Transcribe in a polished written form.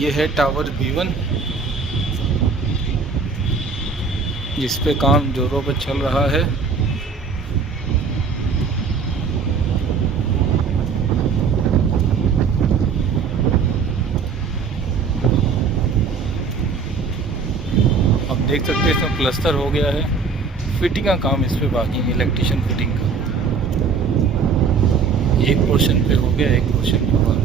ये है tower B1 जिस पे काम जोरों पर चल रहा है। आप देख सकते हैं इसमें प्लास्टर हो गया है, फिटिंग का काम इस पे बाकी है, इलेक्ट्रिशियन फिटिंग का। एक पोर्शन पे हो गया, एक पोर्शन पे बाकी।